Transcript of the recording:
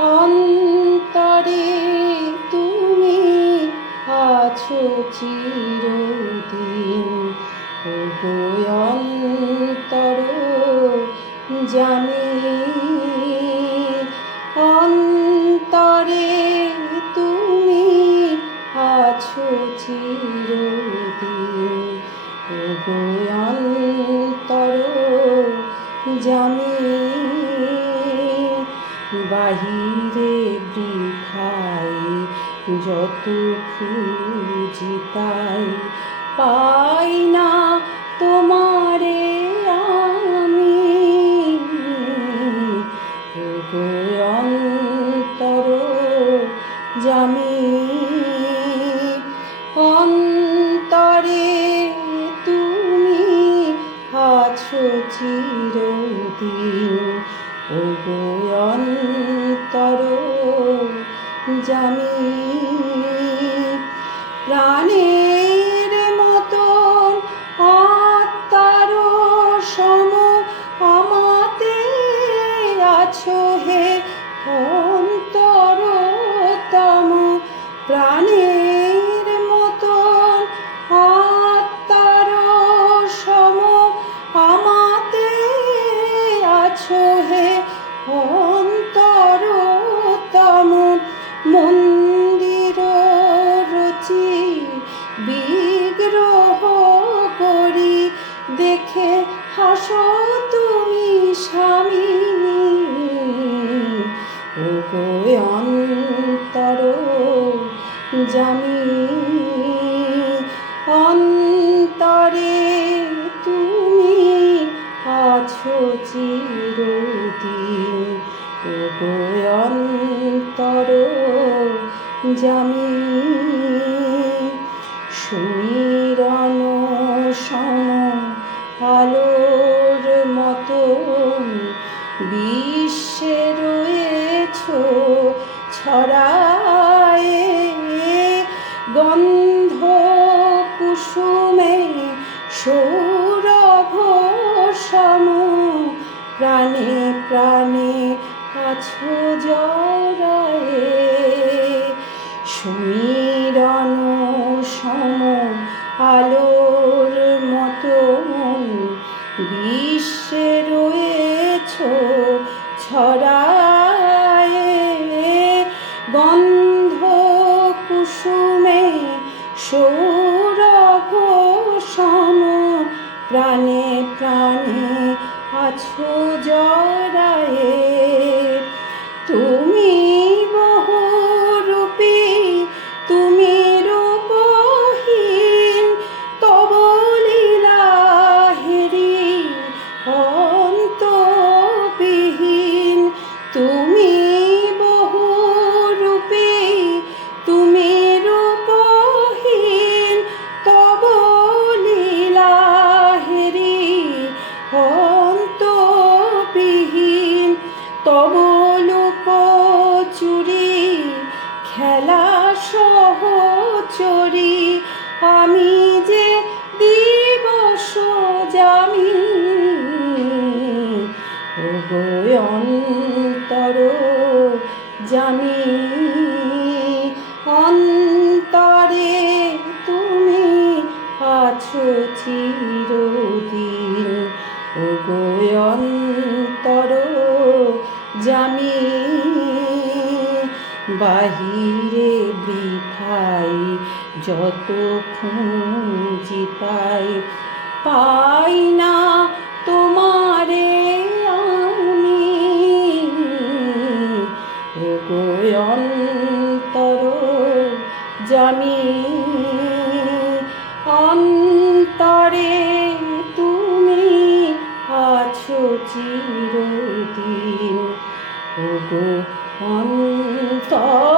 অন্তরে তুমি আছো চিরদিন, ওগো অন্তর জানি। অন্তরে তুমি আছো চিরদিন, ওগো অন্তর জানি। বাহিরে বৃথায় যত খুঁজি তাই পাই না তোমারে আমি, ওগো অন্তর জানি। অন্তরে তুমি আছো চিরদিন, ওগো অন্তর জানি। প্রাণের মতন আত্মার সম আমাতে আছো হে অন্তরতম। প্রাণের মতন আত্মার সম আমাতে আছো হে অন্তরতম। মন্দির রচি বিগ্রহ করি দেখে হাসো তুমি স্বামী, ওগো অন্তর জানি। অন্তরে তুমি আছো চিরদিন, ওগো অন্তর জানি। সুমিরন সম আলোর মতন বিশ্বে রয়েছো ছড়ায়ে, গন্ধ কুসুমে সৌরভ সম প্রাণে প্রাণে আছো জড়ায়ে। সুমিরন সম আলোর মতন বিশ্বে রয়েছো ছড়ায়ে, গন্ধ কুসুমে সৌরভ সম প্রাণে প্রাণে আছো জড়ায়ে। তুমি বহুরূপী তুমি রূপহীন, তব লীলা হেরি অন্তবিহীন। তুমি বহুরূপী তুমি রূপহীন, তব লীলা হেরি অন্তবিহীন। তব লুকোচুরি খেলা সহচরী আমি যে দিবস জামি, ওগো অন্তর জানি। অন্তরে তুমি আছো চিরদিন, ওগো অন্তর জানি। বাহিরে বৃথায় যত খুঁজি তাই পাই না তোমারে আমি, ওগো অন্তর জানি। অন্তরে তুমি আছো চিরদিন, ওগো অন্তর